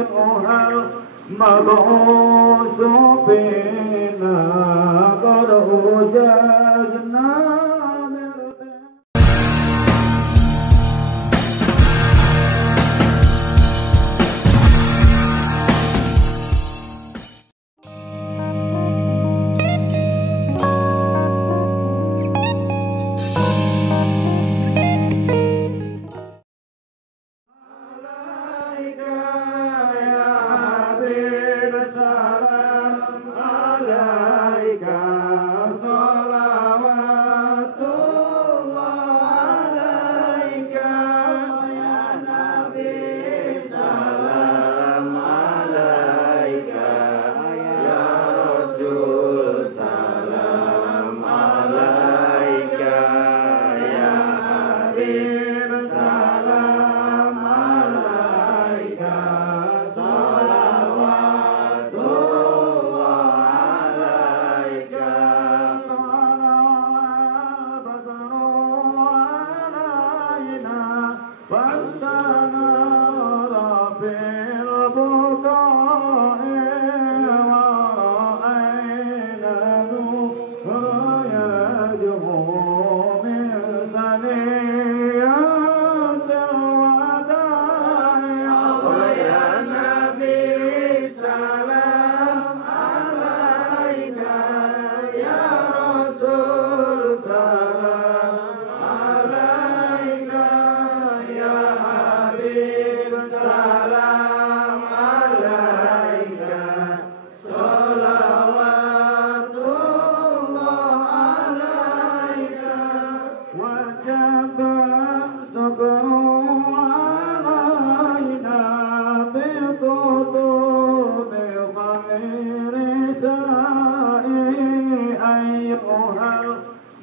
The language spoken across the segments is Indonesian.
أيها المبعوث فينا قد أجزنا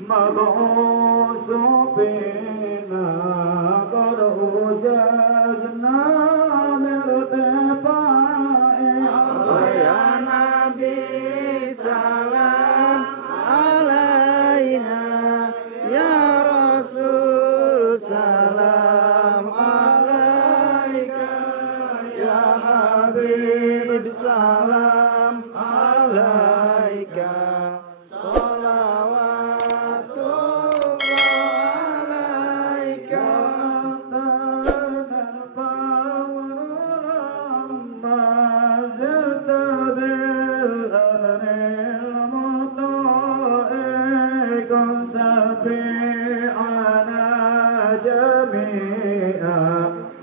مبعوث فينا قد أجزنا لارتفاع يا نبي سلام علينا يا رسول سلام عليك يا حبيب سلام عليك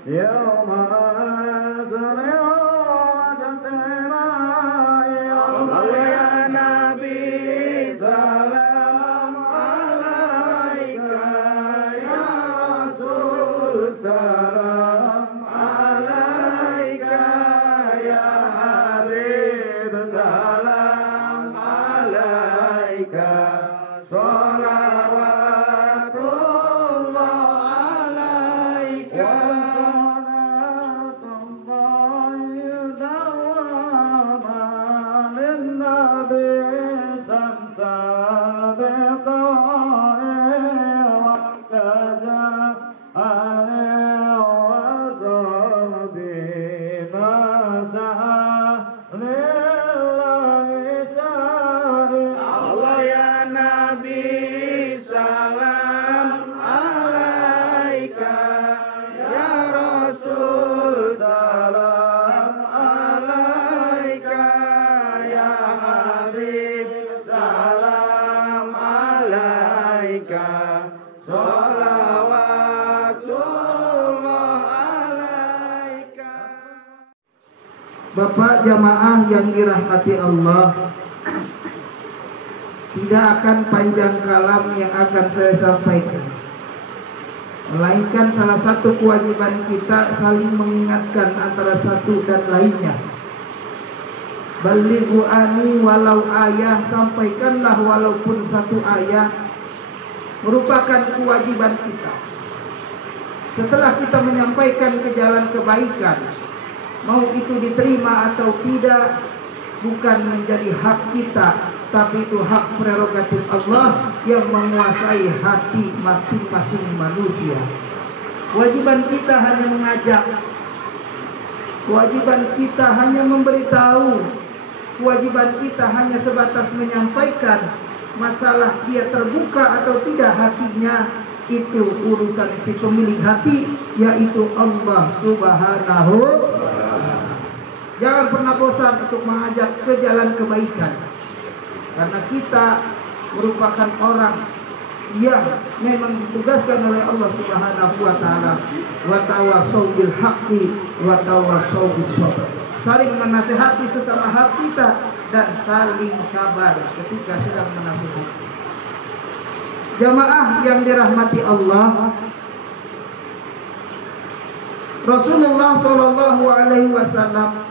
يوم أزرع وجدنا يا نبي سلام عليك يا رسول سلام عليك يا حبيب سلام عليك صلوات الله عليك Bapak jamaah yang dirahmati Allah, tidak akan panjang kalam yang akan saya sampaikan, melainkan salah satu kewajiban kita saling mengingatkan antara satu dan lainnya. Balighu ani walau ayah, sampaikanlah walaupun satu ayat, merupakan kewajiban kita. Setelah kita menyampaikan ke jalan kebaikan, mau itu diterima atau tidak bukan menjadi hak kita, tapi itu hak prerogatif Allah yang menguasai hati masing-masing manusia. Kewajiban kita hanya mengajak, Kewajiban kita hanya memberitahu. Kewajiban kita hanya sebatas menyampaikan. Masalah dia terbuka atau tidak hatinya, itu urusan si pemilik hati, yaitu Allah Subhanahu wa Ta'ala. Jangan pernah bosan untuk mengajak ke jalan kebaikan, karena kita merupakan orang yang memang ditugaskan oleh Allah Subhanahu wa Ta'ala. Wa tawassaw bil haqqi wa tawassaw bis sabr. Saling menasihati sesama hak kita dan saling sabar ketika sedang menasihati. Jamaah yang dirahmati Allah, Rasulullah sallallahu alaihi wasallam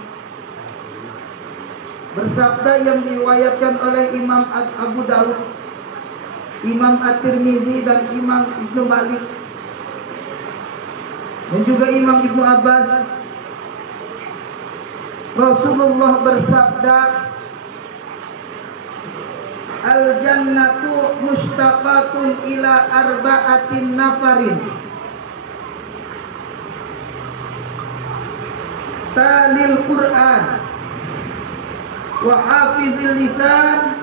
bersabda yang diriwayatkan oleh Imam Abu Dawud, Imam At-Tirmizi dan Imam Ibnu Malik dan juga Imam Ibnu Abbas. Rasulullah bersabda, al-jannatu mushtaqatun ila arba'atin nafarin. Talil Quran wa hafizil lisan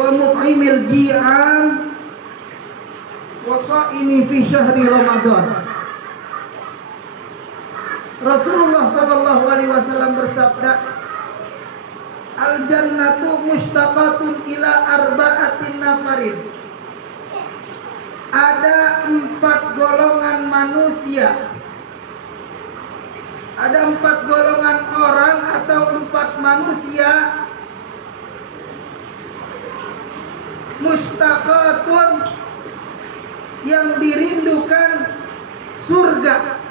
wa mut'imil ji'an wa sha'imi fi syahri Ramadan. Rasulullah sallallahu alaihi wasallam bersabda, al-jannatu mushtaqatun ila arba'atin nafarin. Ada 4 golongan manusia. Ada 4 golongan orang atau 4 manusia. Mushtaqatun, yang dirindukan surga.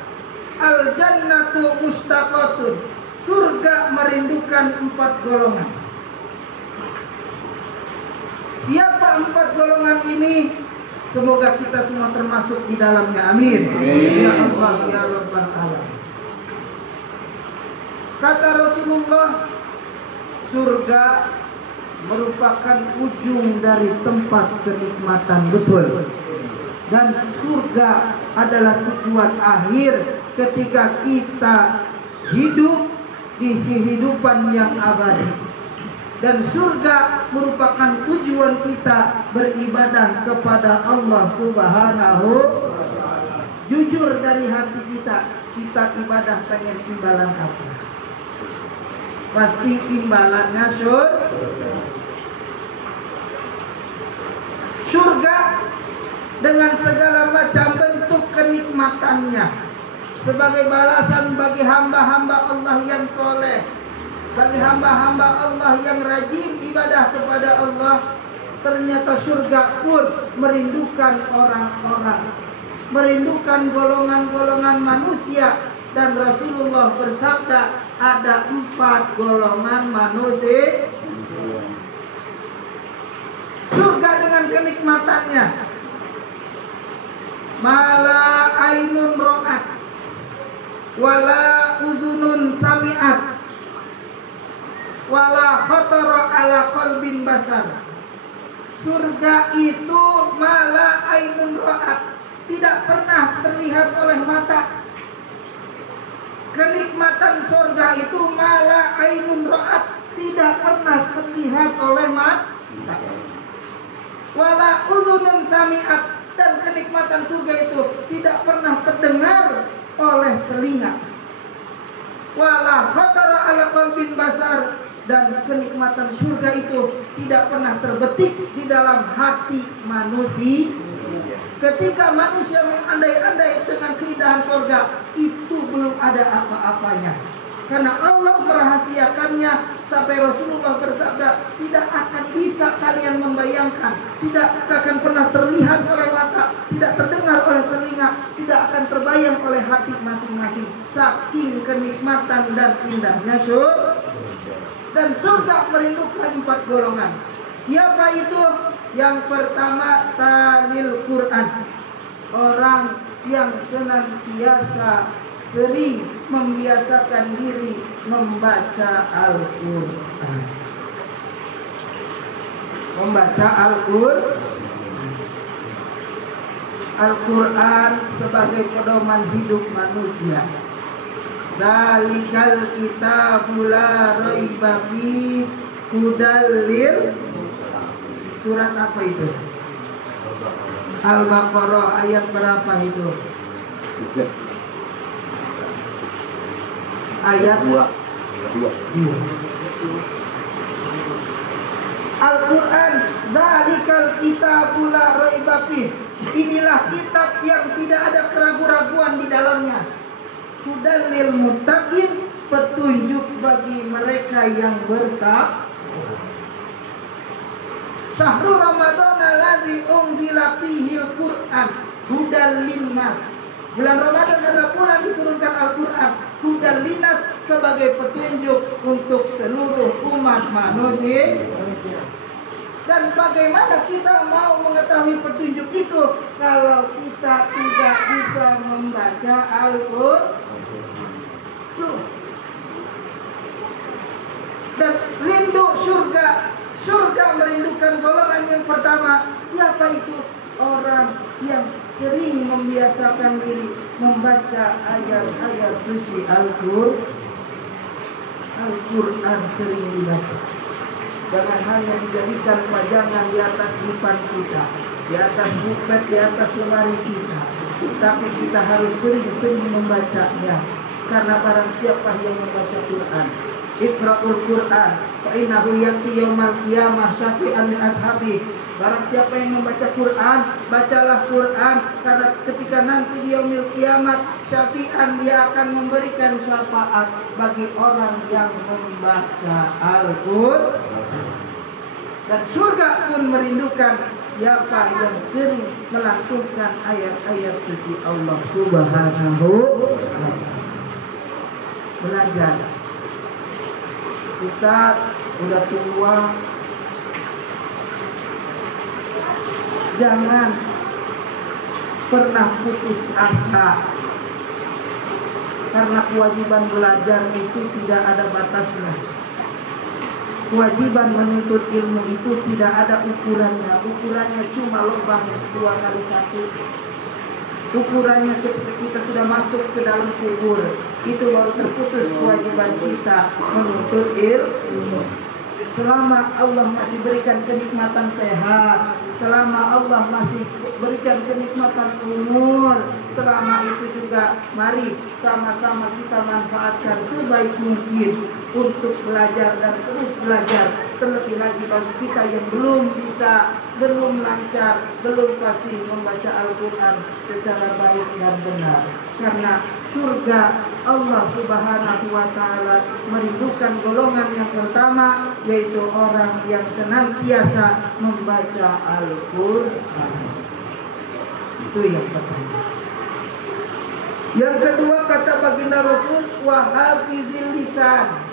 Al-jannatu mushtaqatun, surga merindukan 4 golongan. Siapa 4 golongan ini? Semoga kita semua termasuk di dalamnya. Amin. Ya Allah ya Rabbal alamin. Kata Rasulullah, surga merupakan ujung dari tempat kenikmatan, betul. Dan surga adalah tujuan akhir ketika kita hidup di kehidupan yang abadi. Dan surga merupakan tujuan kita beribadah kepada Allah Subhanahu wa Ta'ala. Jujur dari hati kita ibadah pengen imbalan apa? Pasti imbalannya surga dengan segala macam bentuk kenikmatannya, sebagai balasan bagi hamba-hamba Allah yang soleh, bagi hamba-hamba Allah yang rajin ibadah kepada Allah. Ternyata surga pun merindukan orang-orang, merindukan golongan-golongan manusia. Dan Rasulullah bersabda, ada 4 golongan manusia. Surga dengan kenikmatannya, mala ainun ro'at wala uzunun sami'at wala khatara ala qalbin basar. Surga itu mala ainun ro'at, tidak pernah terlihat oleh mata. Kenikmatan surga itu mala ainun ro'at, tidak pernah terlihat oleh mata. Wala uzunun sami'at, dan kenikmatan surga itu tidak pernah terdengar oleh telinga. Wala khatara ala qalbin basar, dan kenikmatan surga itu tidak pernah terbetik di dalam hati manusia. Ketika manusia mengandai-andai dengan keindahan surga, itu belum ada apa-apanya. Karena Allah merahasiakannya sampai Rasulullah bersabda, tidak akan bisa kalian membayangkan, tidak akan pernah terlihat oleh mata, tidak terdengar oleh telinga, tidak akan terbayang oleh hati masing-masing. Saking kenikmatan dan indahnya surga. Dan surga merindukan 4 golongan. Siapa itu? Yang pertama, talil Quran, orang yang senantiasa sering membiasakan diri membaca Al-Quran. Membaca Al-Quran sebagai pedoman hidup manusia. Dzalikal kitabu la raiba fihi hudal lil. Surat apa itu? Al-Baqarah ayat berapa itu? Ayat 2. Al-Quran, dzalikal kitabu la raiba fihi. Inilah kitab yang tidak ada keraguan-raguan di dalamnya. Hudal lil muttaqin, petunjuk bagi mereka yang bertakwa. Syahrul Ramadan alladzi unzila fihi al-Qur'an hudal linnas. Bulan Ramadan adalah bulan diturunkan Al-Qur'an, hudal linnas, sebagai petunjuk untuk seluruh umat manusia. Dan bagaimana kita mau mengetahui petunjuk itu kalau kita tidak bisa membaca Al-Qur'an? Dan rindu surga. Surga merindukan golongan yang pertama. Siapa itu? Orang yang sering membiasakan diri membaca ayat-ayat suci Al-Quran sering dibaca. Jangan hanya dijadikan pajangan di atas dipan kita, di atas bukit, di atas lemari kita, tapi kita harus sering-sering membacanya. Karena barang siapa yang membaca Quran, Iqra'ul Quran fa innahu ya'ti yaumal qiyamah syafi'an li ashabi. Barang siapa yang membaca Quran, bacalah Quran, karena ketika nanti di yaumil kiamat syafi'an, dia akan memberikan syafaat bagi orang yang membaca Al-Quran. Dan surga pun merindukan siapa yang sering melantunkan ayat-ayat suci Allah Subhanahu wa ta'ala. Belajar. Ustaz udah tua, jangan pernah putus asa, karena kewajiban belajar itu tidak ada batasnya. Kewajiban menuntut ilmu itu tidak ada ukurannya. Ukurannya cuma lubang 2 kali 1. Ukurannya ketika kita sudah masuk ke dalam kubur, itu baru terputus kewajiban kita menuntut ilmu. Selama Allah masih berikan kenikmatan sehat, selama Allah masih berikan kenikmatan umur, selama itu juga mari sama-sama kita manfaatkan sebaik mungkin untuk belajar dan terus belajar. Terlebih lagi bagi kita yang belum bisa, belum lancar, belum fasih membaca Al-Quran secara baik dan benar. Karena surga Allah Subhanahu wa ta'ala merindukan golongan yang pertama, yaitu orang yang senantiasa membaca Al-Quran. Itu yang pertama. Yang kedua, kata baginda Rasul, wa hafizil lisan.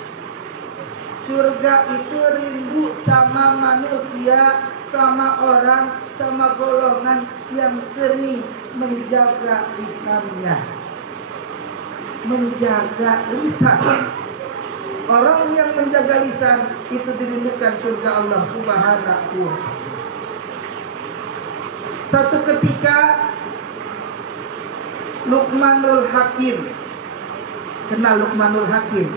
Surga itu rindu sama manusia, sama orang, sama golongan yang sering menjaga lisannya. Menjaga lisan. Orang yang menjaga lisan itu dirindukan surga Allah Subhanahu wa ta'ala. Satu ketika Luqmanul Hakim. Kenal Luqmanul Hakim?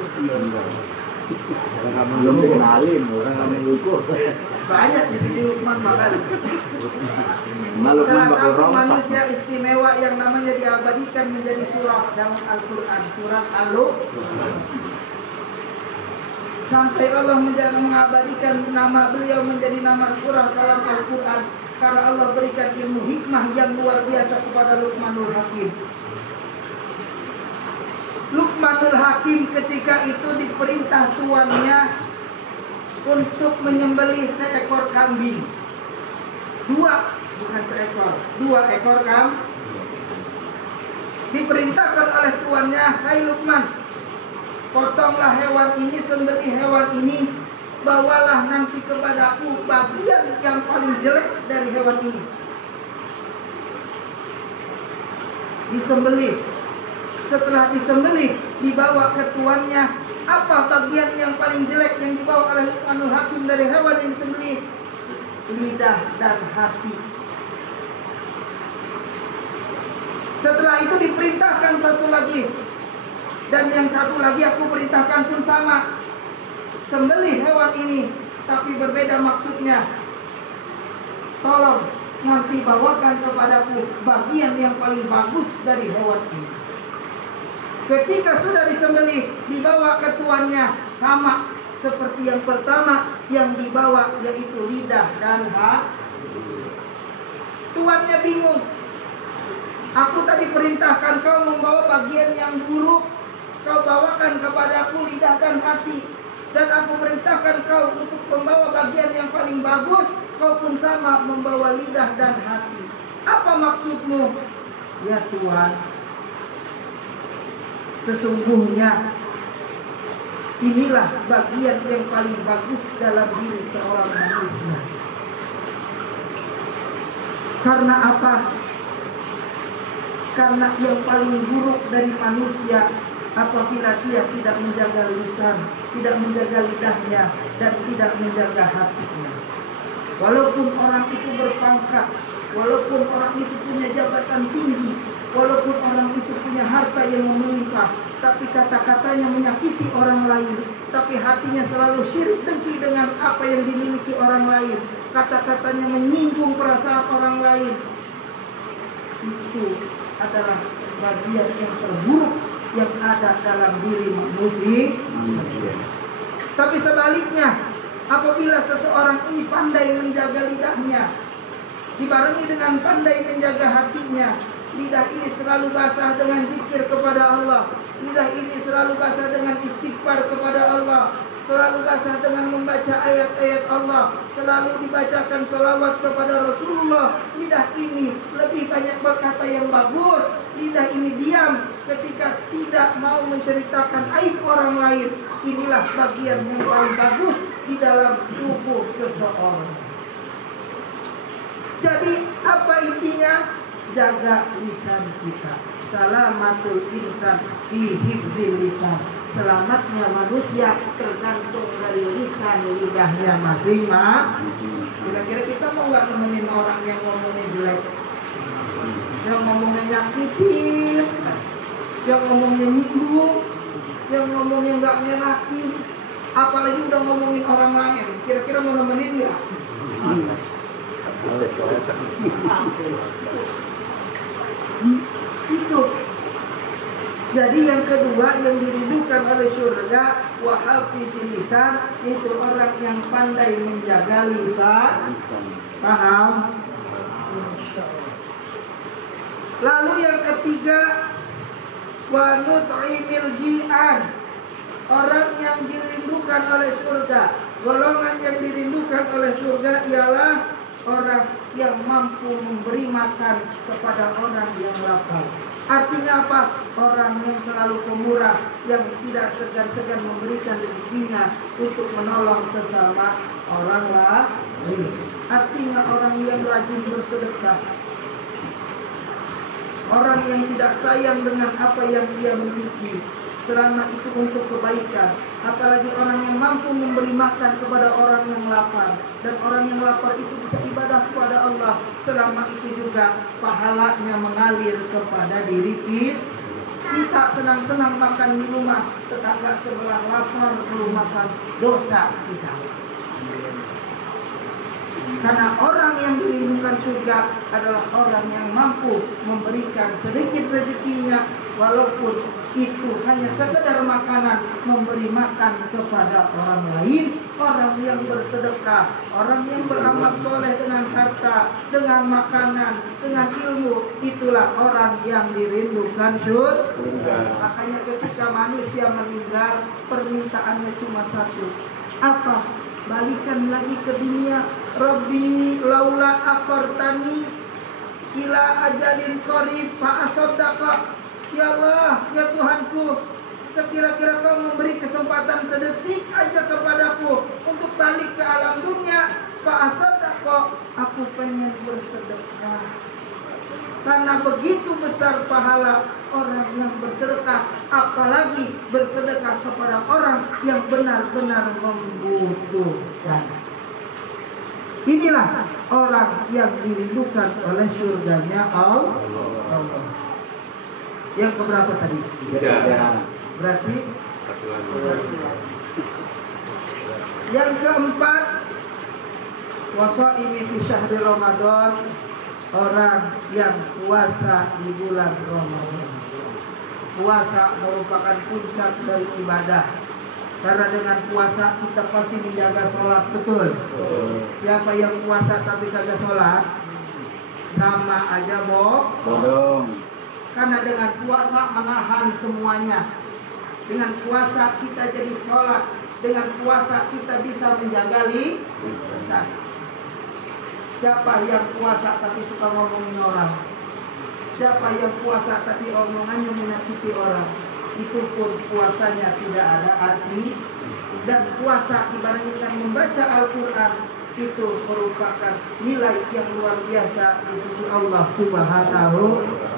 Orang belum dikenalin, orang yang ngukur. Banyak di sini Luqman bakal. Salah satu manusia istimewa yang namanya diabadikan menjadi surah dalam Al-Quran, surat Al-Luqman. Sampai Allah mengabadikan nama beliau menjadi nama surah dalam Al-Quran, karena Allah berikan ilmu hikmah yang luar biasa kepada Luqmanul Hakim. Luqmanul Hakim ketika itu diperintah tuannya untuk menyembelih seekor kambing. 2 ekor kambing. Diperintahkan oleh tuannya, "Hai Luqman, potonglah hewan ini, sembelih hewan ini, bawalah nanti kepadaku bagian yang paling jelek dari hewan ini." Disembelih. Setelah disembelih, dibawa ke tuannya. Apa bagian yang paling jelek yang dibawa oleh Luqmanul Hakim dari hewan yang disembelih? Lidah dan hati. Setelah itu diperintahkan satu lagi, Dan yang satu lagi aku perintahkan pun sama. Sembelih hewan ini, tapi berbeda maksudnya. Tolong nanti bawakan kepadaku bagian yang paling bagus dari hewan ini. Ketika sudah disembelih, dibawa ke tuannya, sama seperti yang pertama yang dibawa, yaitu lidah dan hati. Tuannya bingung. Aku tadi perintahkan kau membawa bagian yang buruk, kau bawakan kepadaku lidah dan hati. Dan aku perintahkan kau untuk membawa bagian yang paling bagus, kau pun sama membawa lidah dan hati. Apa maksudmu? Ya Tuhan, sesungguhnya inilah bagian yang paling bagus dalam diri seorang manusia. Karena apa? Karena yang paling buruk dari manusia apabila dia tidak menjaga lisan, tidak menjaga lidahnya, dan tidak menjaga hatinya. Walaupun orang itu berpangkat, walaupun orang itu punya jabatan tinggi, walaupun orang itu punya harta yang melimpah, tapi kata-katanya menyakiti orang lain, tapi hatinya selalu syirik dengki dengan apa yang dimiliki orang lain, kata-katanya menyinggung perasaan orang lain, itu adalah bagian yang terburuk yang ada dalam diri manusia. Tapi sebaliknya, apabila seseorang ini pandai menjaga lidahnya, dibarengi dengan pandai menjaga hatinya, lidah ini selalu basah dengan zikir kepada Allah, lidah ini selalu basah dengan istighfar kepada Allah, selalu basah dengan membaca ayat-ayat Allah, selalu dibacakan sholawat kepada Rasulullah. Lidah ini lebih banyak berkata yang bagus. Lidah ini diam ketika tidak mau menceritakan aib orang lain. Inilah bagian yang paling bagus di dalam tubuh seseorang. Jadi apa intinya? Jaga lisan kita. Salamatul insan fi hifzil lisan. Selamatnya manusia tergantung dari lisan lidahnya masing-masing. Kira-kira kita mau nggak nemenin orang yang ngomongnya jelek, yang ngomongnya nyakitin, yang ngomongnya nyinggung, yang ngomongnya nggak ngenakin, apalagi udah ngomongin orang lain? Kira-kira mau nemenin nggak? Itu. Jadi yang kedua yang dirindukan oleh surga, wa hafizil lisan, itu orang yang pandai menjaga lisan. Paham? Lalu yang ketiga, wa nut'imil ji'an, orang yang dirindukan oleh surga. Golongan yang dirindukan oleh surga ialah orang yang mampu memberi makan kepada orang yang lapar. Artinya apa? Orang yang selalu pemurah, yang tidak segan-segan memberikan rezekinya untuk menolong sesama orang lain. Artinya orang yang rajin bersedekah, orang yang tidak sayang dengan apa yang dia miliki, selama itu untuk kebaikan. Apalagi orang yang mampu memberi makan kepada orang yang lapar, dan orang yang lapar itu bisa ibadah kepada Allah, selama itu juga pahalanya mengalir kepada diri kita. Kita senang-senang makan di rumah, tetangga sebelah lapar perlu makan, dosa kita. Karena orang yang dirindukan surga adalah orang yang mampu memberikan sedikit rezekinya, walaupun itu hanya sekedar makanan, memberi makan kepada orang lain. Orang yang bersedekah, orang yang beramal soleh dengan harta, dengan makanan, dengan ilmu, itulah orang yang dirindukan surga. Makanya ketika manusia meninggal, permintaannya cuma satu. Apa? Balikan lagi ke dunia. Rabbi laula aqartani ila ajalin qarib fa asaddaqa. Ya Allah, ya Tuhanku, sekira-kira kau memberi kesempatan sedetik aja kepadaku untuk balik ke alam dunia, fa asaddaqa, aku pengen bersedekah. Karena begitu besar pahala orang yang bersedekah, apalagi bersedekah kepada orang yang benar-benar membutuhkan. Inilah orang yang dirindukan oleh surganya Allah. Yang keberapa tadi? Berarti yang keempat, wasaimi fi syahri Ramadan, orang yang puasa di bulan Ramadan. Puasa merupakan puncak dari ibadah. Karena dengan puasa kita pasti menjaga sholat, betul. Siapa yang puasa tapi kagak sholat, sama aja bohong. Karena dengan puasa menahan semuanya. Dengan puasa kita jadi sholat. Dengan puasa kita bisa menjaga lisan. Siapa yang puasa tapi suka ngomongin orang? Siapa yang puasa tapi omongannya menyakiti orang? Itu pun puasanya tidak ada arti. Dan puasa dibandingkan dengan membaca Al-Quran, itu merupakan nilai yang luar biasa di sisi Allah Subhanahu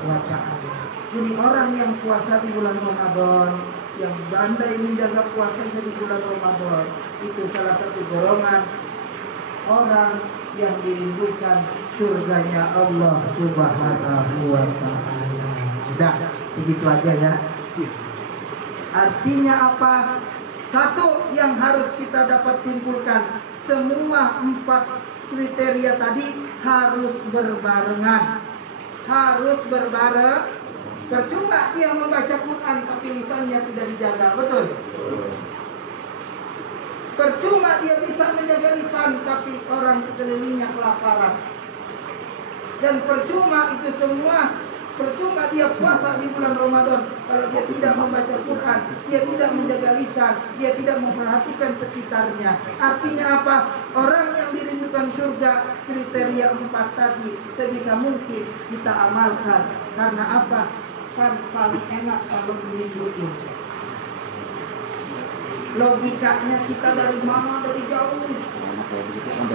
wa ta'ala. Jadi orang yang puasa di bulan Ramadan, yang pandai menjaga puasanya di bulan Ramadan, itu salah satu golongan orang yang dirindukan surganya Allah Subhanahu wa ta'ala. Sudah, begitu aja ya. Artinya apa? Satu yang harus kita dapat simpulkan, semua 4 kriteria tadi harus berbarengan. Harus berbareng. Percuma dia membaca Quran tapi lisannya tidak dijaga, betul? Percuma dia bisa menjaga lisan tapi orang sekelilingnya kelaparan. Dan percuma itu semua, percuma dia puasa di bulan Ramadan kalau dia tidak membaca Quran, dia tidak menjaga lisan, dia tidak memperhatikan sekitarnya. Artinya apa? Orang yang dirindukan surga, kriteria 4 tadi sebisa mungkin kita amalkan. Karena apa? Kan paling enak kalau dirindukan. Logikanya kita dari mana? Dari jauh.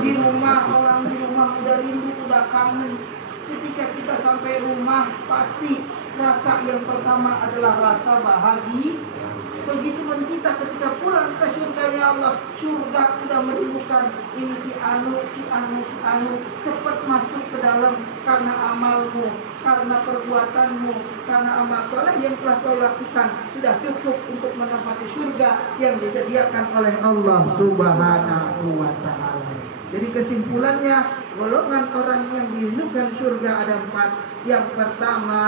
Di rumah, orang di rumah udah rindu, udah kangen. Ketika kita sampai rumah, pasti rasa yang pertama adalah rasa bahagia. Begitu pun kita ketika pulang ke surganya Allah, surga sudah merindukan ini si anu, cepat masuk ke dalam karena amalmu, karena perbuatanmu, karena amal soleh yang telah kau lakukan sudah cukup untuk menempati surga yang disediakan oleh Allah Subhanahu wa ta'ala. Jadi kesimpulannya, golongan orang yang dirindukan surga ada 4. Yang pertama,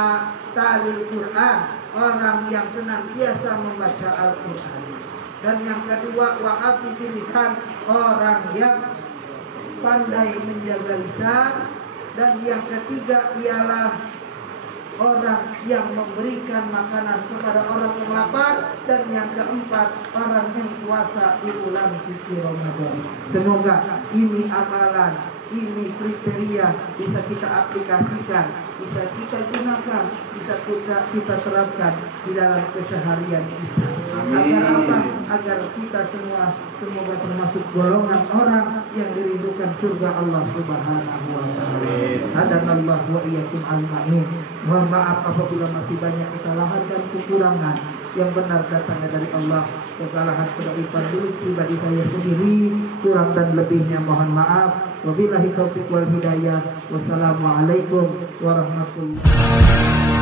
talil Quran, orang yang senantiasa membaca Al-Quran. Dan yang kedua, wa'afifil lisan, orang yang pandai menjaga lisan. Dan yang ketiga ialah orang yang memberikan makanan kepada orang yang lapar. Dan yang keempat, orang yang puasa di bulan suci Ramadan. Semoga ini amalan, ini kriteria bisa kita aplikasikan, bisa kita gunakan, bisa kita terapkan di dalam keseharian kita. Agar apa? Agar kita semua semoga termasuk golongan orang yang dirindukan surga Allah Subhanahu wa ta'ala. Hadanallahu wa iyyakum ajmain. Mohon maaf apabila masih banyak kesalahan dan kekurangan. Yang benar datangnya dari Allah. Kesalahan kedaifan diri pribadi saya sendiri, kurang dan lebihnya mohon maaf. Wabillahi taufiq wal hidayah. Wassalamualaikum warahmatullahi wabarakatuh.